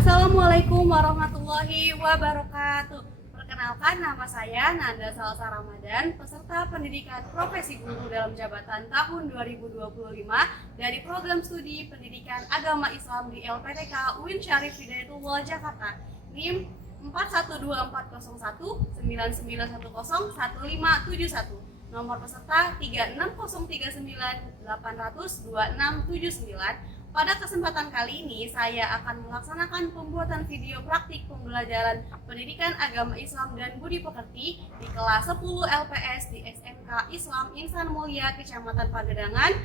Assalamualaikum warahmatullahi wabarakatuh. Perkenalkan, nama saya Nanda Salsa Ramadan, peserta pendidikan profesi guru dalam jabatan tahun 2025 dari program studi pendidikan agama Islam di LPTK UIN Syarif Hidayatullah Jakarta. NIM 412401 9910 1571. Nomor peserta 36039 800 2679. Pada kesempatan kali ini, saya akan melaksanakan pembuatan video praktik pembelajaran pendidikan agama Islam dan budi pekerti di kelas 10 LPS di SMK Islam Insan Mulia, Kecamatan Pagedangan,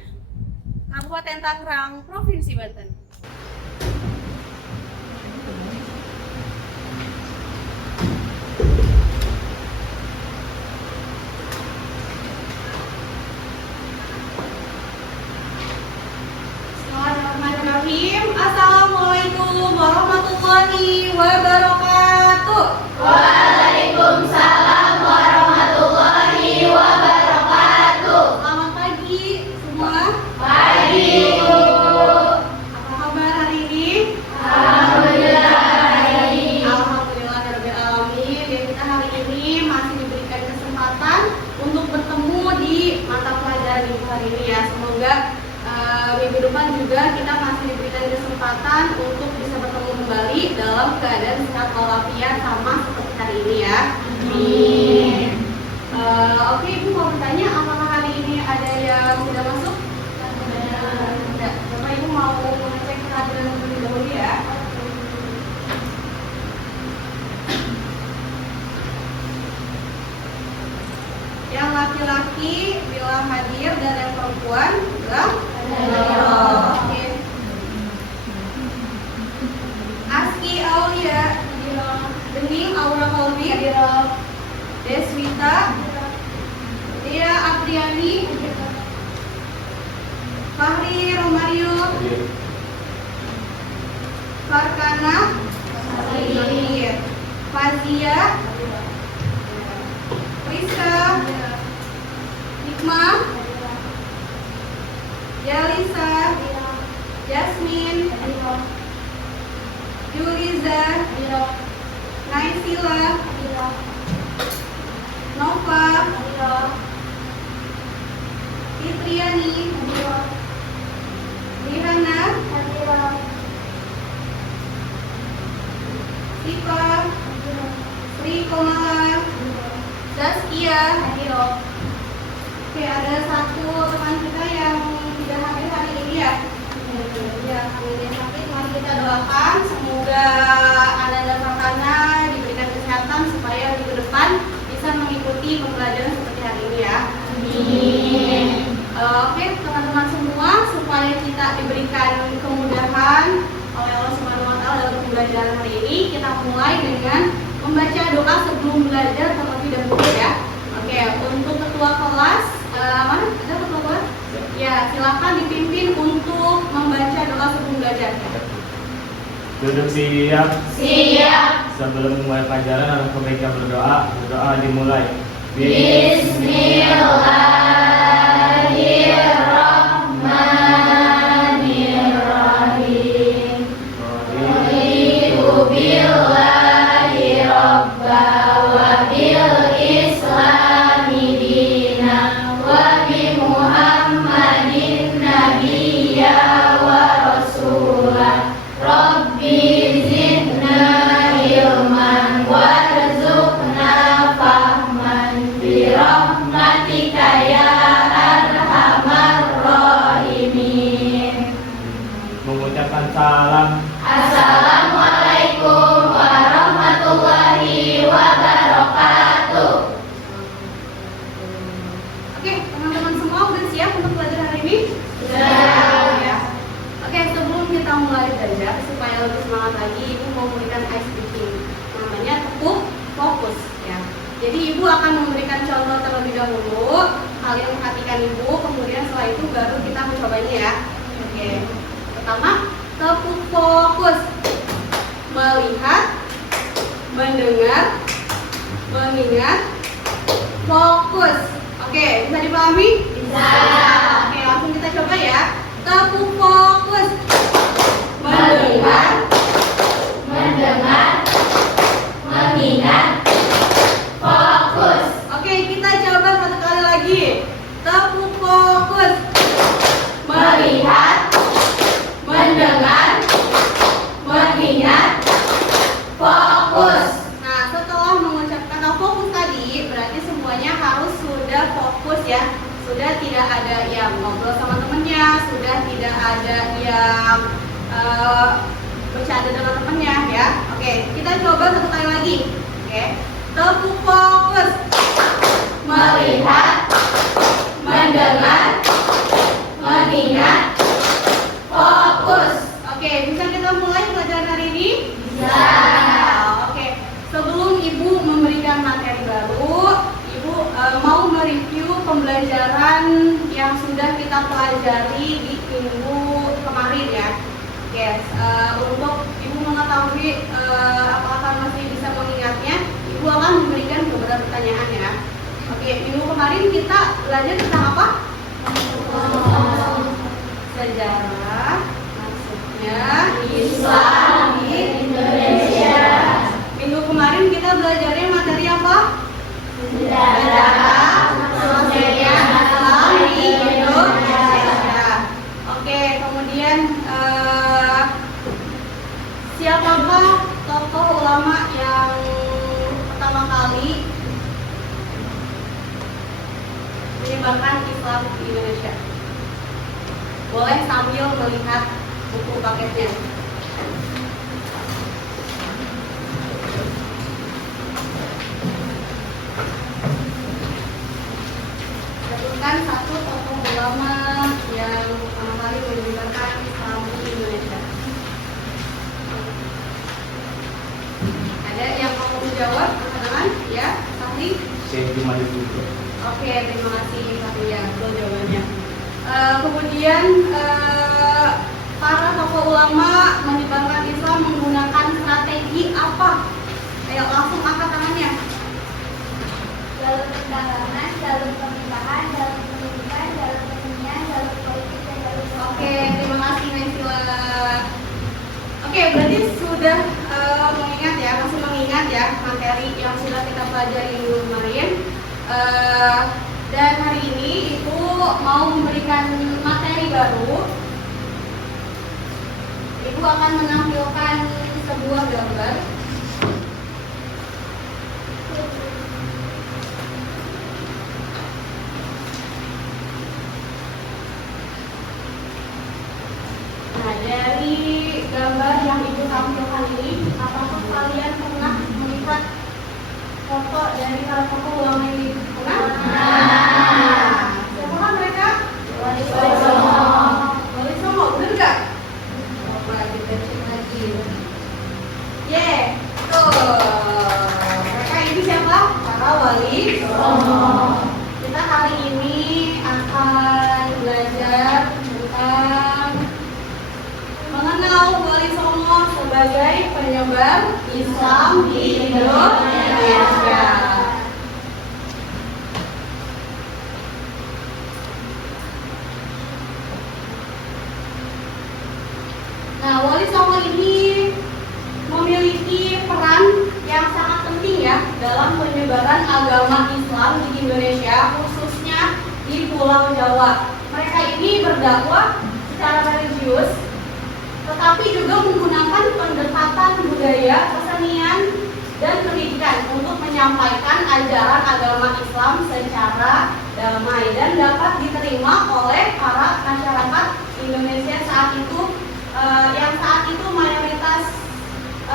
Kabupaten Tangerang, Provinsi Banten. Assalamualaikum warahmatullahi wabarakatuh. Waalaikumsalam warahmatullahi wabarakatuh. Selamat pagi semua. Pagi, Bu. Apa kabar hari ini? Alhamdulillah baik. Alhamdulillahirabbil alamin. Dan kita hari ini masih diberikan kesempatan untuk bertemu di mata pelajaran minggu hari ini ya. Semoga minggu depan juga kita masih diberikan kesempatan untuk bisa bertemu kembali dalam keadaan sehat walafiat sama seperti hari ini ya. Amin. Oke, Ibu mau bertanya, apakah hari ini ada yang tidak masuk? Tidak. Bapak Ibu mau mengecek kehadiran terlebih dahulu ya. Yang laki-laki bila hadir dan yang perempuan bilang oke. Aski Aulia, Bening Aura Kolbi, Deswita, Dia Apriani, Fahri Romario, Farkana, Fazia, Rizka, Hikmah, Yalisa, Jasmine, Yuliza, Naisila, Nova, Fitriani, Rihana, Siva, Sri Komala, Zaskia. Oke, ada satu teman kita yang tidak hadir hari ini ya. Ya, kami ini sakit. Mari kita doakan semoga Anda dan Farkana diberikan kesehatan supaya minggu depan bisa mengikuti pembelajaran seperti hari ini ya. Amin. Oke, teman-teman semua, supaya kita diberikan kemudahan oleh Allah Subhanahu wa taala dalam pembelajaran hari ini, kita mulai dengan membaca doa sebelum belajar terlebih dahulu ya. Oke, untuk ketua kelas, mana? Ada ketua kelas? Ya, silakan dipimpin untuk membaca doa sebelum belajar. Duduk siap. Siap. Sebelum memulai pelajaran, alangkah baiknya berdoa. Berdoa dimulai. Bismillahirrahmanirrahim. Raditu billahi rabba wa bil islami dina wa bi Muhammadin nabiyya wa rasulah. Rabbi zidna ilman warzuqna fahman bi rahmatika ya arhamar rahimin. Mengucapkan salam. Assalamualaikum warahmatullahi wabarakatuh. Oke, teman-teman semua udah siap untuk belajar hari ini? Sudah. Ya. Oke, sebelum kita mulai belajar, supaya lebih semangat lagi, Ibu mau memberikan ice breaking. Namanya tepuk fokus ya. Jadi Ibu akan memberikan contoh terlebih dahulu, kalian perhatikan Ibu, kemudian setelah itu baru kita mencobanya ya. Oke. Pertama, tepuk fokus. Melihat, mendengar, mengingat, fokus. Oke, bisa dipahami? Bisa. Oke, langsung kita coba ya. Tepuk fokus. Mendengar, Oke, kita coba satu kali lagi. Oke, tepuk fokus. Melihat, mendengar, mengingat, fokus. Oke, bisa kita mulai pelajaran hari ini? Bisa. Oke, sebelum Ibu memberikan materi baru, Ibu mau mereview pembelajaran yang sudah kita pelajari di minggu kemarin ya. Oke, untuk Ibu mengetahui apakah masih bisa mengingatnya, Ibu akan memberikan beberapa pertanyaan ya. Oke, minggu kemarin kita belajar tentang apa? Sejarah masuknya Islam di Indonesia. Minggu kemarin kita belajarnya materi apa? Sejarah masuknya Islam di Indonesia. Indonesia. Oke, kemudian siapakah tokoh ulama yang pertama kali menyebarkan Islam di Indonesia? Boleh sambil melihat buku paketnya. Sebutkan satu tokoh ulama yang pertama kali menyebarkan Islam di Indonesia. Ada yang mau menjawab? Teman-teman, ya, Sahri? Syekh Jumadil Lubis. Oke, terima kasih Sahri ya, betul jawabannya. Kemudian para tokoh ulama menyebarkan Islam menggunakan strategi apa? Ayo langsung angkat tangannya. Jalur perdagangan, jalur pernikahan, jalur pendidikan, jalur kesenian, jalur politik, dan jalur sosial. Oke, terima kasih Naisila. Oke, berarti sudah mengingat ya, masih mengingat ya materi yang sudah kita pelajari minggu kemarin. Dan hari ini Ibu mau memberikan materi baru. Ibu akan menampilkan sebuah gambar. Nah, dari gambar yang Ibu tampilkan ini, apakah kalian pernah melihat foto dari para tokoh ulama ini? Pernah? Siapakah mereka? Wali Songo, benar nggak? Coba kita cek lagi. Tuh. Mereka ini siapa? Para wali Songo. Kita hari ini akan belajar tentang mengenal Wali Songo sebagai penyebar Islam di Indonesia. Nah, Wali Songo ini memiliki peran yang sangat penting ya dalam penyebaran agama Islam di Indonesia, khususnya di Pulau Jawa. Mereka ini berdakwah secara religius, tetapi juga menggunakan pendekatan budaya, kesenian, dan pendidikan untuk menyampaikan ajaran agama Islam secara damai dan dapat diterima oleh para masyarakat Indonesia saat itu, yang saat itu mayoritas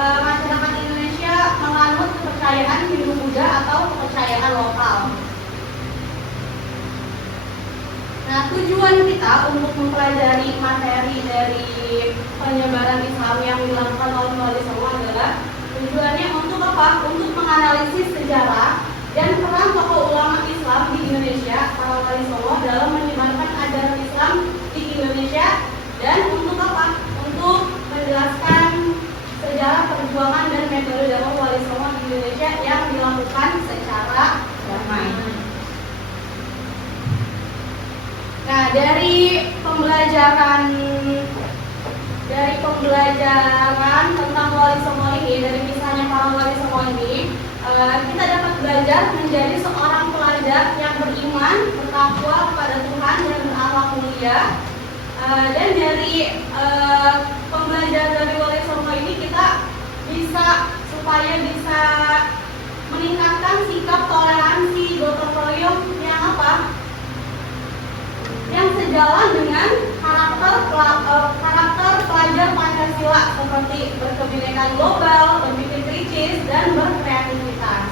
masyarakat Indonesia menganut kepercayaan Hindu-Buddha atau kepercayaan lokal. Nah, tujuan kita untuk mempelajari materi dari penyebaran Islam yang dilakukan oleh Wali Songo adalah tujuannya untuk apa? Untuk menganalisis sejarah dan peran tokoh ulama Islam di Indonesia, para Wali Songo dalam menyebarkan ajaran Islam di Indonesia, dan untuk apa? Untuk menjelaskan sejarah perjuangan dan metode dakwah Wali Songo di Indonesia yang dilakukan secara damai. Nah, dari pembelajaran tentang Wali Songo ini, dari kisahnya para Wali Songo ini, kita dapat belajar menjadi seorang pelajar yang beriman, bertakwa kepada Tuhan dan berakhlak mulia. Dan dari pembelajaran dari Wali Songo ini kita supaya bisa meningkatkan sikap toleransi, gotong royong yang apa? Yang sejalan dengan karakter pelajar Pancasila seperti berkebinekaan global, lebih kritis dan berkreativitas.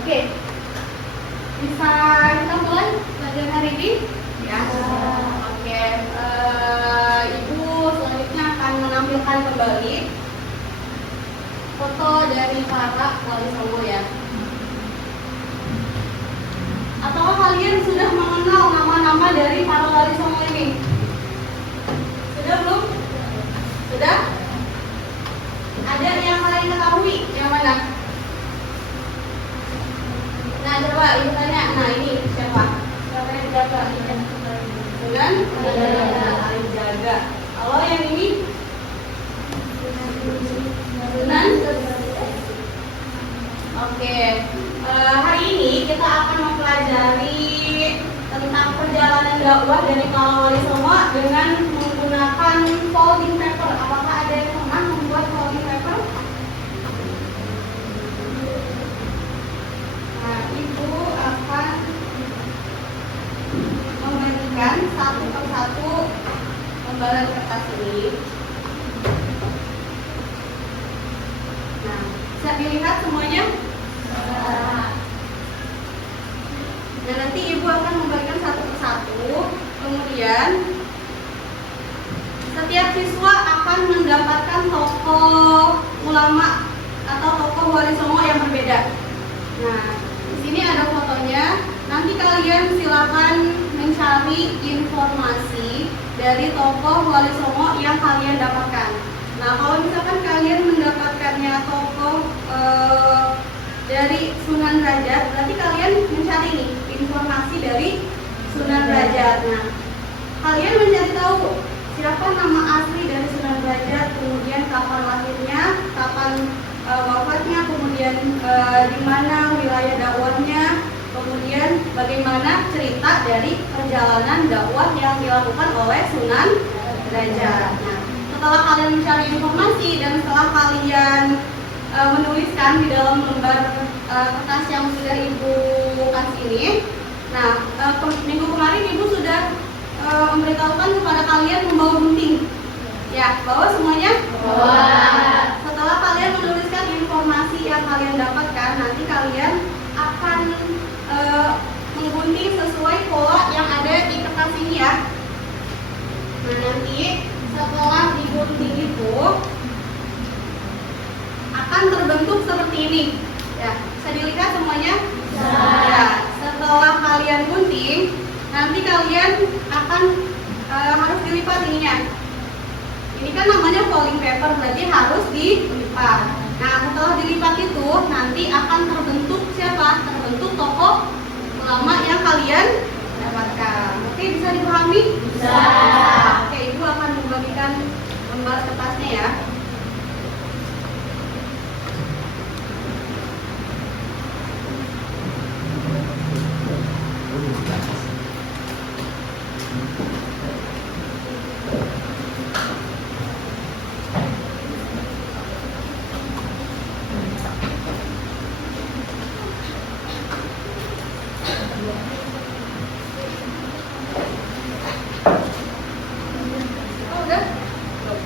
Oke, bisa kita mulai pelajaran hari ini? Ya. Oke, Ibu selanjutnya akan menampilkan kembali foto dari para wali songo ya. Atau kalian sudah mengenal nama-nama dari para wali songo ini? Sudah belum? Sudah? Ada yang kalian ketahui? Yang mana? Nah, coba ibu tanya. Nah, ini siapa? Siapa yang jaga? Dengan Kalijaga. Kalau yang ini? Sunan. Oke. Hari ini kita akan mempelajari tentang perjalanan dakwah dari para wali songo dengan menggunakan folding paper. Apakah ada yang pernah membuat folding paper? Nah, Ibu akan membagikan satu persatu lembaran kertas ini. Nah, bisa dilihat semuanya? Nah, nanti Ibu akan membagikan satu persatu. Kemudian setiap siswa akan mendapatkan tokoh ulama atau tokoh wali songo yang berbeda. Nah, di sini ada fotonya. Nanti kalian silakan mencari informasi dari tokoh wali songo yang kalian dapatkan. Nah, kalau misalkan kalian mendapatkannya tokoh dari Sunan Derajat, berarti kalian mencari nih informasi dari Sunan Derajat. Nah, kalian mencari tahu siapa nama asli dari Sunan Derajat, kemudian kapan lahirnya, kapan wafatnya, kemudian di mana wilayah dakwahnya, kemudian bagaimana cerita dari perjalanan dakwah yang dilakukan oleh Sunan Derajat. Nah, setelah kalian mencari informasi dan setelah kalian menuliskan di dalam lembar kertas yang sudah Ibu kasih ini. Nah, minggu kemarin Ibu sudah memberitahukan kepada kalian membawa gunting. Ya, bawa semuanya? Bawa. Setelah kalian menuliskan informasi yang kalian dapatkan, nanti kalian akan menggunting sesuai pola yang ada di kertas ini ya. Nah, nanti setelah digunting itu akan terbentuk seperti ini. Ya, bisa dilihat semuanya? Ya, setelah kalian gunting, nanti kalian akan harus dilipat ininya. Ini kan namanya folding paper, berarti harus dilipat. Nah, setelah dilipat itu nanti akan terbentuk siapa? Terbentuk tokoh ulama yang kalian dapatkan. Oke, bisa dipahami? Bisa. Oke, Ibu akan membagikan lembar kertasnya ya. Oh, udah? Belum.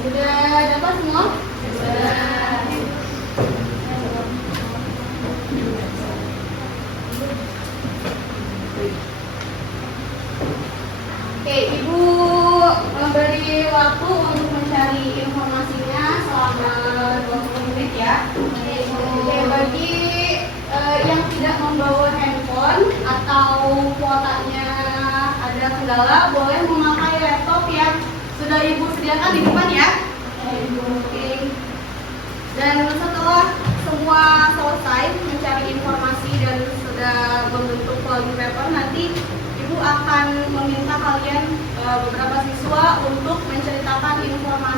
Udah dapat semua? Sudah. Oke, Ibu memberi waktu untuk mencari informasinya selama 20 menit ya. Oke, bagi yang tidak membawa handphone atau kuotanya ada kendala, boleh memakai laptop yang sudah Ibu sediakan di depan ya. Oke. Dan setelah semua selesai mencari informasi dan sudah membentuk folding paper, nanti Ibu akan meminta kalian beberapa siswa untuk menceritakan informasi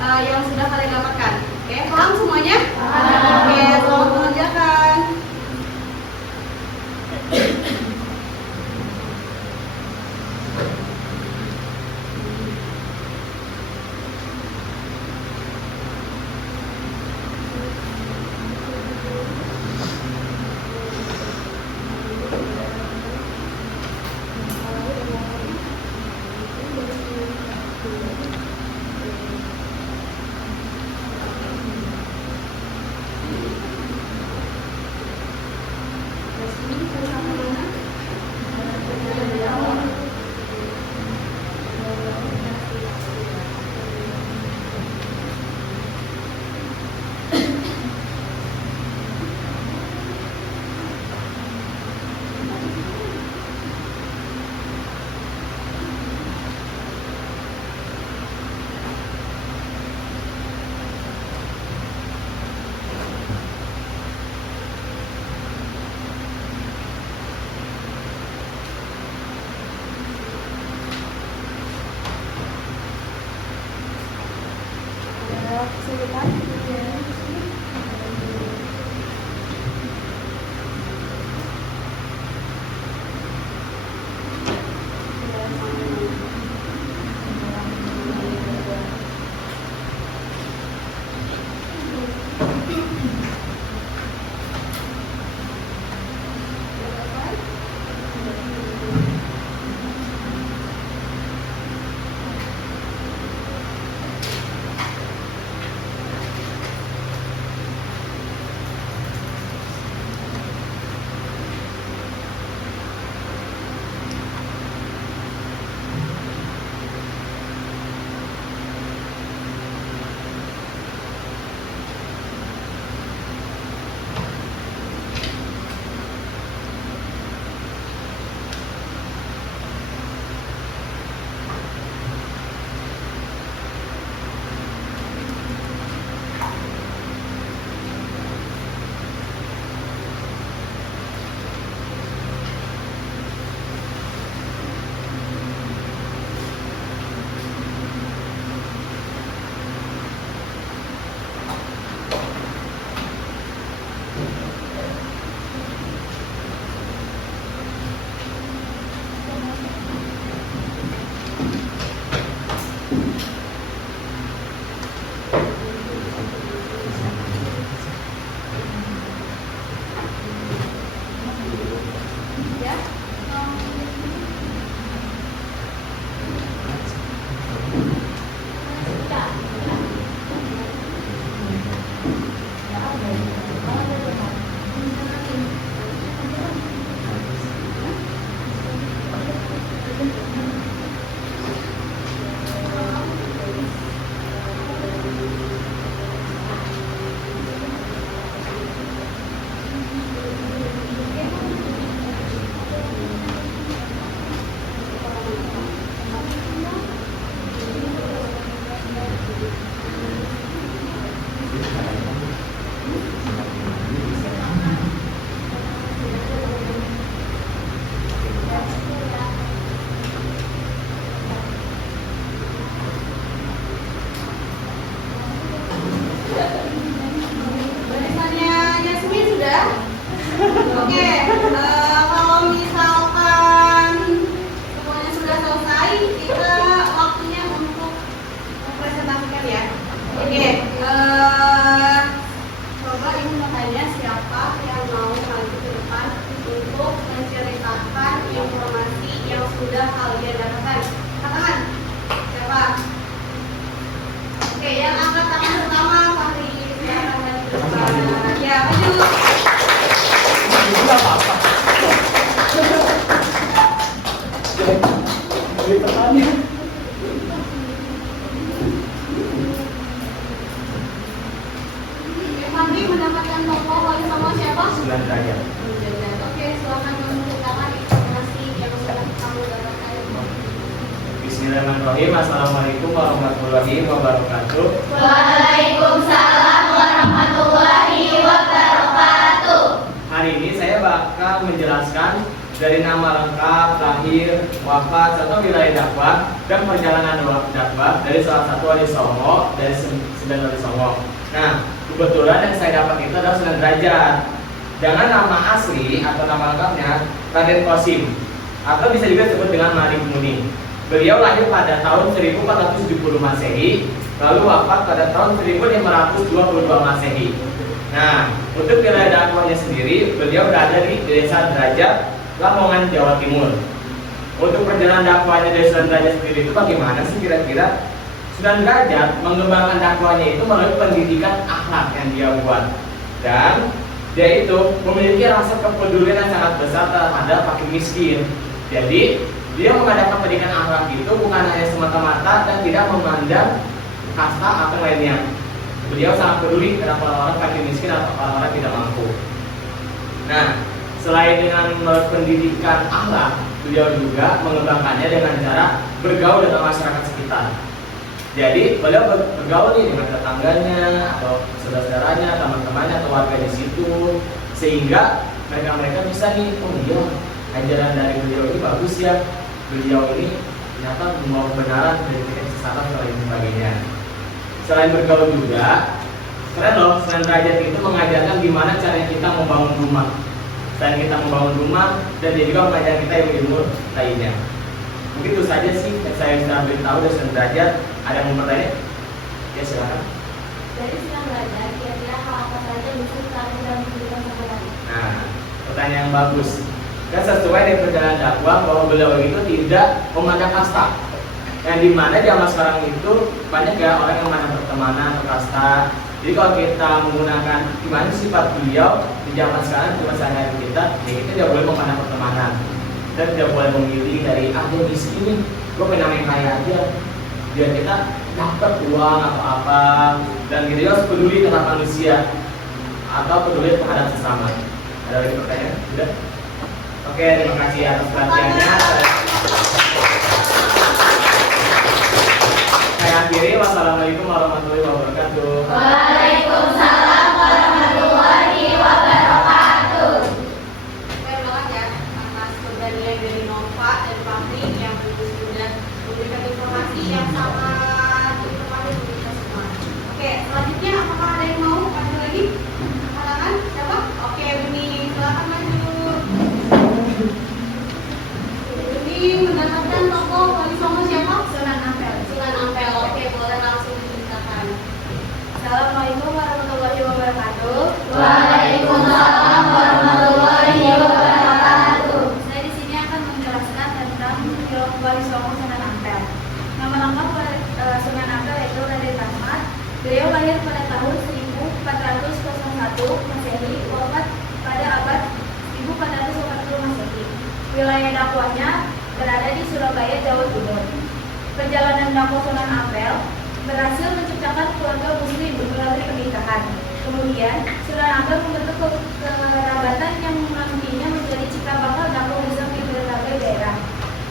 yang sudah kalian dapatkan. Oke, paham semuanya? Oke, selamat mengerjakan. Bismillahirrahmanirrahim. Assalamualaikum warahmatullahi wabarakatuh. Waalaikumsalam warahmatullahi wabarakatuh. Hari ini saya bakal menjelaskan dari nama lengkap, lahir, wafat, serta wilayah dakwah dan perjalanan dakwah dari salah satu wali songo dari 9 wali songo. Nah, kebetulan yang saya dapat itu adalah Sunan Derajat dengan nama asli atau nama lengkapnya Raden Qasim atau bisa juga disebut dengan Malik Muni. Beliau lahir pada tahun 1470 Masehi, lalu wafat pada tahun 1522 Masehi. Nah, untuk wilayah dakwahnya sendiri, beliau berada di Desa Derajat, Lamongan, Jawa Timur. Untuk perjalanan dakwahnya dari Sunan Derajat sendiri itu bagaimana sih kira-kira? Sunan Derajat mengembangkan dakwahnya itu melalui pendidikan akhlak yang dia buat, dan dia itu memiliki rasa kepedulian yang sangat besar terhadap fakir miskin. Jadi dia mengadakan pendidikan akhlak itu bukan hanya semata-mata dan tidak memandang kasta atau lainnya. Beliau sangat peduli terhadap orang-orang fakir miskin atau orang-orang tidak mampu. Nah, selain dengan pendidikan akhlak, beliau juga mengembangkannya dengan cara bergaul dengan masyarakat sekitar. Jadi beliau bergaul nih dengan tetangganya atau saudara-saudaranya, teman-temannya atau warga di situ, sehingga mereka bisa nih, oh iya, ajaran dari beliau ini bagus ya. Beliau ini ternyata membawa kebenaran dari kesesatan dan lain sebagainya. Selain bergaul juga, keren loh, Sunan Derajat itu mengajarkan gimana cara kita membangun rumah. Selain kita membangun rumah, dan dia juga mengajarkan kita ilmu lainnya. Mungkin itu saja sih yang saya bisa beritahu dari Sunan Derajat. Ada yang mau bertanya? Ya silakan. Dari Sunan Derajat, kira-kira hal apa saja bisa dilakukan dalam kehidupan sehari-hari? Nah, pertanyaan yang bagus. Dan sesuai dengan perjalanan dakwah bahwa beliau itu tidak memandang kasta. Yang dimana zaman sekarang itu banyak ya orang yang memandang pertemanan atau kasta. Jadi kalau kita menggunakan gimana sifat beliau di zaman sekarang cuma sehari kita, ya kita tidak boleh memandang pertemanan. Kita tidak boleh memilih dari dia miskin nih, gue pengen yang kaya aja, biar kita dapat uang atau apa. Dan kita harus peduli terhadap manusia atau peduli terhadap sesama. Ada lagi pertanyaan? Sudah? Oke, terima kasih atas perhatiannya. Saya akhiri. Wassalamualaikum warahmatullahi wabarakatuh. Waalaikumsalam warahmatullahi wabarakatuh. Keren banget ya atas keberanian dari Nova dan Fahri yang sudah memberikan informasi yang sangat informatif untuk kita semua. Oke, selanjutnya apakah ada yang mau maju lagi? Halangan? Siapa? Oke, Beni, silakan maju. Beni mendapatkan tokoh wali songo siapa? Sunan Ampel. Sunan Ampel. Oke, boleh langsung diceritakan. Assalamualaikum warahmatullahi wabarakatuh. Waalaikumsalam warahmatullahi wabarakatuh. Saya di sini akan menjelaskan tentang Wali Songo Sunan Ampel. Nama lengkap Sunan Ampel yaitu Raden Rahmat. Beliau lahir pada tahun 1401 Masehi, wafat pada abad 1440 Masehi. Wilayah dakwahnya berada di Surabaya, Jawa Timur. Perjalanan dakwah Sunan Ampel berhasil menciptakan keluarga muslim melalui pernikahan. Kemudian Sunan Ampel membentuk kerabatan yang nantinya menjadi cikal bakal dakwah Islam di berbagai daerah.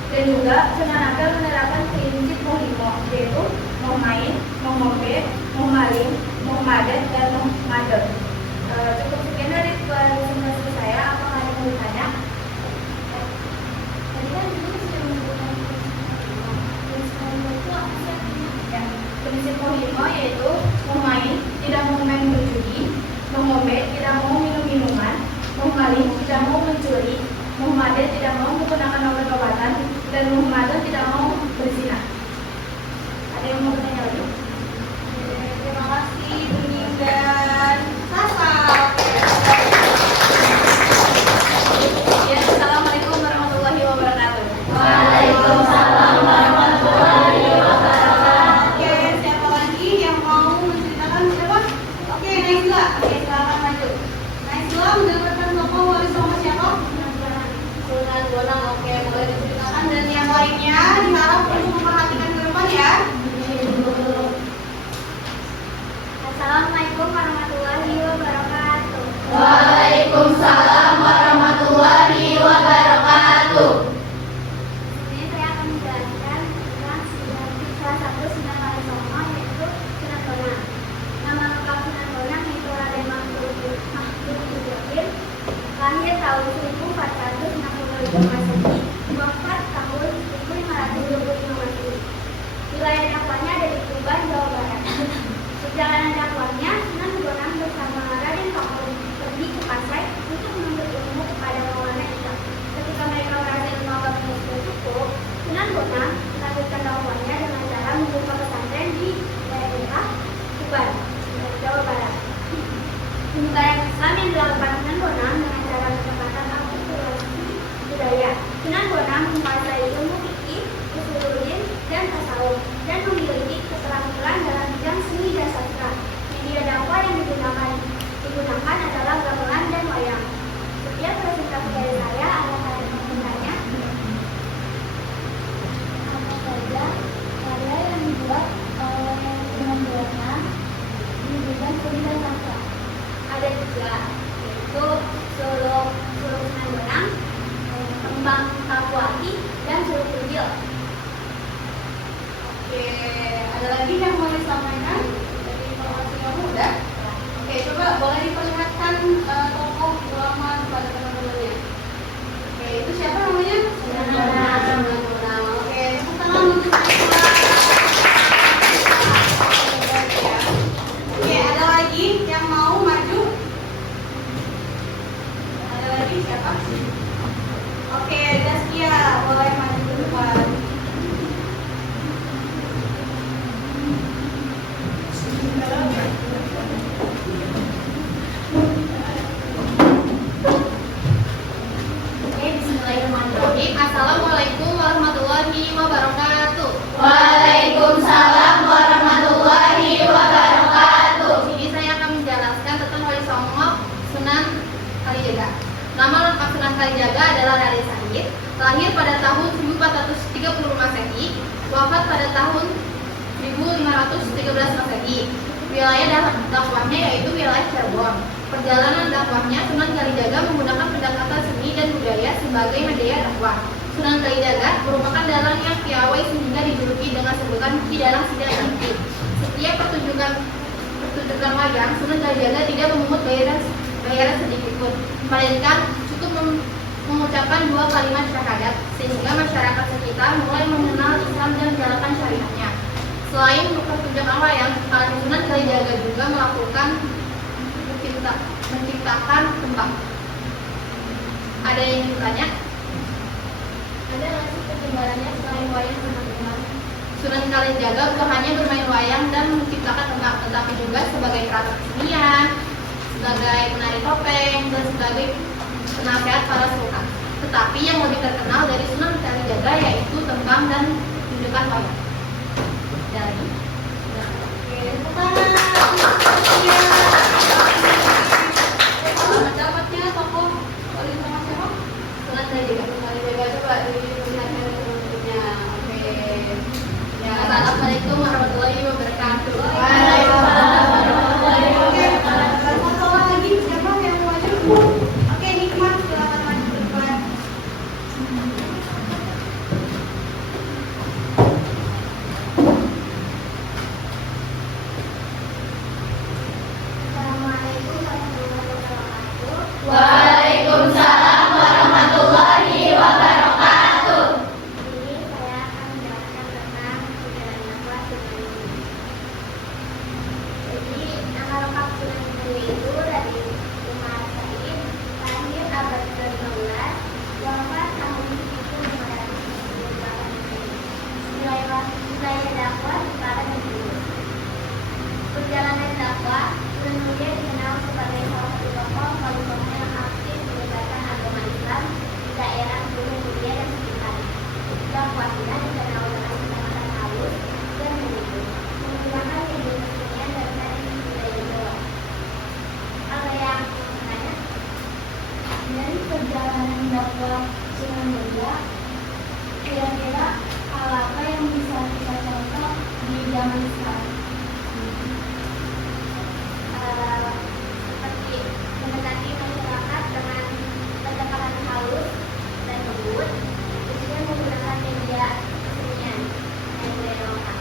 Dan juga Sunan Ampel menerapkan prinsip Mohlimo, yaitu mau main, mau ngombe, mau maling, mau madet, dan mau ngadep. Cukup sekian dari presentasi saya. Apakah ada yang mau ditanya? Tadi kan dulu sudah menyebutkan prinsip Mohlimo itu apa sih artinya? Ya, prinsip Mohlimo yaitu mau main, tidak mau main berjudi, mau ngombe, tidak mau minum minuman, mau maling, tidak mau mencuri, mau madet, tidak mau menggunakan obat-obatan, dan mau madet, tidak mau berzina. Ada yang mau bertanya lagi? Terima kasih Beni dan Sasa. Ya, assalamualaikum warahmatullahi wabarakatuh. Waalaikumsalam warahmatullahi wabarakatuh. Oke, siapa lagi yang mau menceritakan siapa? Oke, Naisla. Oke, silakan maju. Naisla mendapatkan tokoh wali songo siapa? Sunan Bonang. Oke, boleh diceritakan. Dan yang lainnya diharap untuk memperhatikan ke depan ya. Tuban, Jawa Barat. Perjalanan dakwahnya, Sunan Bonang bersama Raden Paku pergi ke Pasai untuk menuntut ilmu kepada Maulana Isa. Ketika mereka merasa ilmu agamanya sudah cukup, Sunan Bonang melanjutkan dakwahnya dengan cara membuka pesantren di daerah Tuban, Jawa Barat. Pembukaan Islam yang dilakukan Sunan Bonang dengan cara pendekatan akulturasi budaya. Sunan Bonang menguasai ilmu fikih, usuluddin, dan tasawuf, dan memiliki keterampilan dalam bidang seni dan sastra. Media dakwah yang digunakan adalah gamelan dan wayang. Setiap presentasi dari saya ada kalian penggunanya. Apa saja karya yang dibuat oleh Sunan Bonang di bidang seni dan sastra? Ada juga, yaitu Suluk Sunan Bonang, Kembang Pakuati, dan Suluk Tugil. Oke, ada lagi yang mau disampaikan dari informasi kamu udah? Oke, coba boleh diperlihatkan tokoh ulama kepada teman-temannya. Oke, itu siapa namanya? Sunan Bonang. Oke, tepuk tangan untuk mereka. Oke, ada lagi yang mau maju? Ada lagi siapa? Oke, Zaskia, boleh maju ke depan. Bismillahirrahmanirrahim. Assalamualaikum warahmatullahi wabarakatuh. Waalaikumsalam warahmatullahi wabarakatuh. Jadi saya akan menjelaskan tentang Wali Songo Sunan Kalijaga. Nama lengkap Sunan Kalijaga adalah Raden Sahid. Lahir pada tahun 1430 Masehi, wafat pada tahun 1513 Masehi. Wilayah dakwahnya yaitu wilayah Cirebon. Perjalanan dakwahnya, Sunan Kalijaga menggunakan pendekatan seni dan budaya sebagai media dakwah. Sunan Kalijaga merupakan dalang yang piawai sehingga dijuluki dengan sebutan Ki Dalang Sidang Ganti. Setiap pertunjukan wayang, Sunan Kalijaga tidak memungut bayaran sedikit pun, melainkan cukup mengucapkan 2 kalimat syahadat, sehingga masyarakat sekitar mulai mengenal Islam dan menjalankan syariatnya. Selain pertunjukan wayang, Sunan Kalijaga juga melakukan menciptakan tembang. Ada yang bertanya? Ada nggak sih penyebarannya selain wayang sama tembang? Sunan Kalijaga bukan hanya bermain wayang dan menciptakan tembang, tetapi juga sebagai kerabat kesenian, sebagai penari topeng, dan sebagai penasehat para sultan. Tetapi yang lebih terkenal dari Sunan Kalijaga yaitu tembang dan tunjukan wayang. Ada lagi? Oke, tepuk tangan. Dapatnya tokoh Wali Songo siapa? Sunan Kalijaga. Kalijaga, coba diperlihatkan teman-temannya. Oke. Ya, Assalamualaikum warahmatullahi wabarakatuh. Waalaikumsalam warahmatullahi Oke, wabarakatuh. ada masalah lagi siapa yang mau maju? Oke, Hikmah silakan maju ke depan. Assalamualaikum warahmatullahi wabarakatuh. Waalaikumsalam warahmatullahi wabarakatuh. Ini saya akan menjelaskan tentang perjalanan dakwah Sunan Gunung. Jadi nama lengkap Sunan Gunung itu Raden Umar Said, lahir abad ke-15, wafat tahun 1598. Wilayah dakwah di Barat Timur. Perjalanan dakwah Sunan Muria dikenal sebagai salah satu tokoh Wali Songo yang aktif menyebarkan agama Islam di daerah Gunung Muria dan sekitarnya. Dakwahnya dikenal dengan pendekatan halus dan menyentuh, menggunakan media kesenian dan tradisi budaya Jawa. Ada yang bertanya? Dari perjalanan dakwah Sunan Muria, kira-kira hal apa yang bisa kita contoh di zaman sekarang? Seperti mendekati masyarakat dengan pendekatan halus dan lembut, kemudian menggunakan media kesenian dan budaya lokal.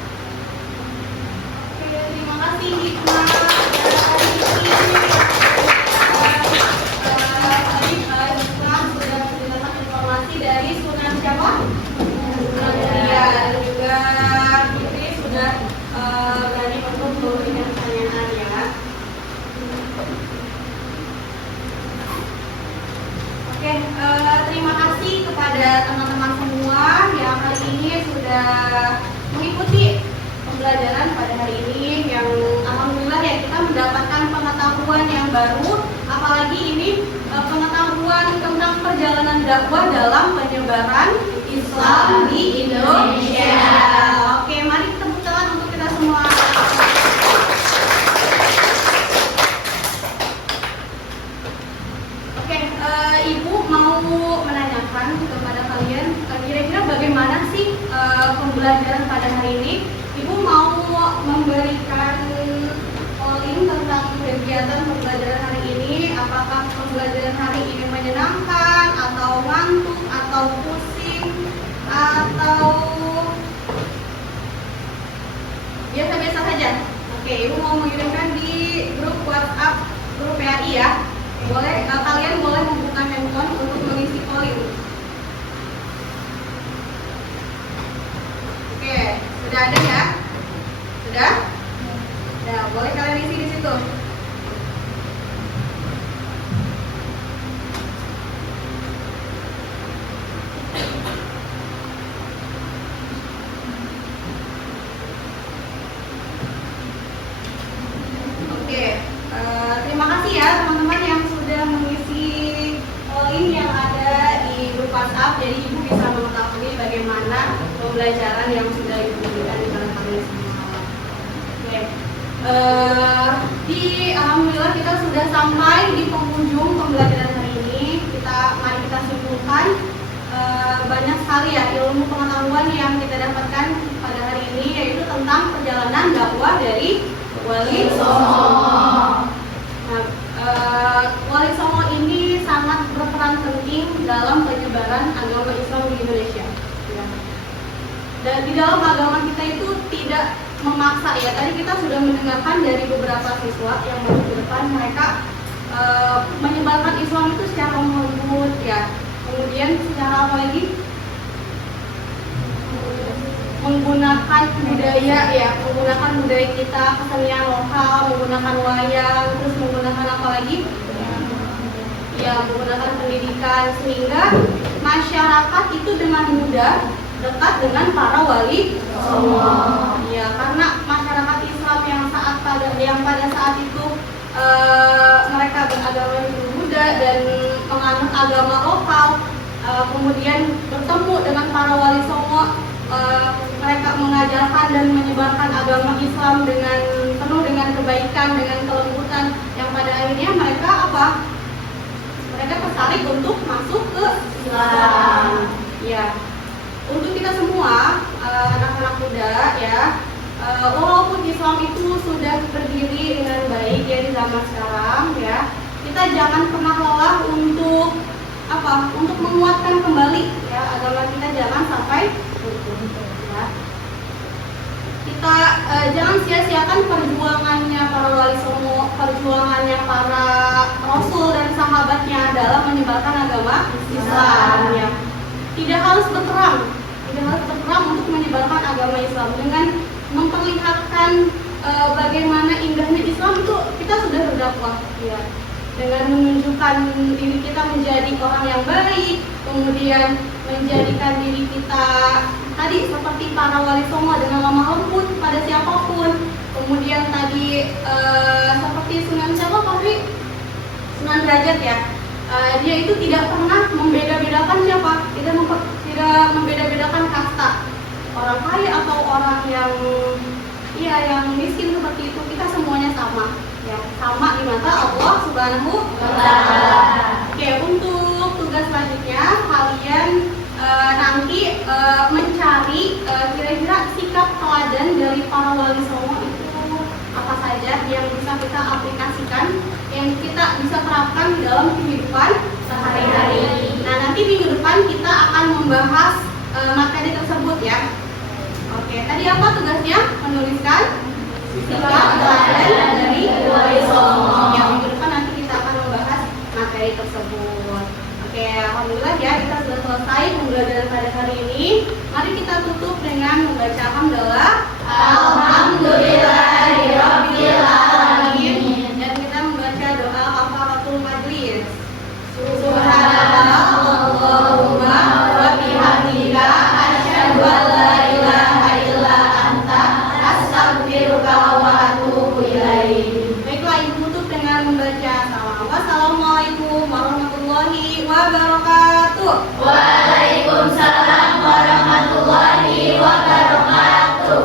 Oke, terima kasih Hikmah. Tadi Hikmah sudah menjelaskan informasi dari Sunan siapa? Sunan Muria, dan juga Fitri sudah berani untuk memberikan pertanyaan ya. Oke, terima kasih kepada teman-teman semua yang hari ini sudah mengikuti pembelajaran pada hari ini, yang alhamdulillah ya kita mendapatkan pengetahuan yang baru, apalagi ini pengetahuan tentang perjalanan dakwah dalam penyebaran Islam di Indonesia. Oke, mari kita tepuk tangan untuk kita semua. Oke, Ibu mau menanyakan kepada kalian, kira-kira bagaimana sih pembelajaran pada hari ini? Ibu mau memberikan polling tentang kegiatan pembelajaran hari ini. Apakah pembelajaran hari ini menyenangkan, atau ngantuk, atau pusing, atau biasa-biasa saja? Oke, Ibu mau mengirimkan di grup WhatsApp grup PAI ya. Boleh, kalian boleh membuka handphone untuk mengisi polling. Oke, sudah ada ya? Sudah? Sudah, boleh kalian isi di situ. Oke, terima kasih ya teman-teman yang sudah mengisi polling yang ada di grup WhatsApp. Jadi Ibu bisa mengetahui bagaimana pembelajaran yang sudah Ibu berikan kepada kalian semua. Oke, alhamdulillah kita sudah sampai di penghujung pembelajaran hari ini. Mari kita simpulkan. Banyak sekali ya ilmu pengetahuan yang kita dapatkan pada hari ini, yaitu tentang perjalanan dakwah dari Wali Songo. Nah, Wali Songo ini sangat berperan penting dalam penyebaran agama Islam di Indonesia. Ya. Dan di dalam agama kita itu tidak memaksa ya. Tadi kita sudah mendengarkan dari beberapa siswa yang maju ke depan, mereka menyebarkan Islam itu secara lembut ya. Kemudian secara apa lagi? Menggunakan budaya ya, menggunakan budaya kita, kesenian lokal, menggunakan wayang, terus menggunakan apa lagi? Ya, menggunakan pendidikan, sehingga masyarakat itu dengan mudah dekat dengan para wali songo. Ya, karena masyarakat Islam yang pada saat itu mereka beragama Buddha dan menganut agama lokal, kemudian bertemu dengan para wali songo, mereka mengajarkan dan menyebarkan agama Islam dengan penuh dengan kebaikan, dengan kelembutan, yang pada akhirnya mereka apa? Mereka tertarik untuk masuk ke Islam. Ya, untuk kita semua anak-anak muda ya, walaupun Islam itu sudah berdiri dengan baik ya di zaman sekarang ya, kita jangan pernah lelah untuk apa? Untuk menguatkan kembali ya agama kita, jangan sampai runtuh ya. Kita jangan sia-siakan perjuangannya para wali songo, perjuangannya para rasul dan sahabatnya dalam menyebarkan agama Islam ya. Tidak harus berperang untuk menyebarkan agama Islam. Dengan memperlihatkan bagaimana indahnya Islam itu kita sudah berdakwah ya. Dengan menunjukkan diri kita menjadi orang yang baik, kemudian menjadikan diri kita tadi seperti para wali songo dengan lemah lembut pada siapapun. Kemudian tadi seperti Sunan siapa Pak? Sunan Derajat ya. Dia itu tidak pernah membeda-bedakan siapa, tidak membeda-bedakan kasta, orang kaya atau orang yang miskin seperti itu. Kita semuanya sama ya, sama di mata Allah Subhanahu wa Ta'ala. Oke, untuk tugas selanjutnya kalian nanti mencari kira-kira sikap teladan dari para wali songo itu apa saja yang bisa kita aplikasikan, yang kita bisa terapkan di dalam kehidupan sehari-hari. Nah, nanti minggu depan kita akan membahas materi tersebut ya. Oke, tadi apa tugasnya? Menuliskan sikap teladan dari wali songo. Yang minggu depan nanti kita akan membahas materi tersebut. Oke, alhamdulillah ya kita sudah selesai pembelajaran pada hari ini. Mari kita tutup dengan membaca hamdalah.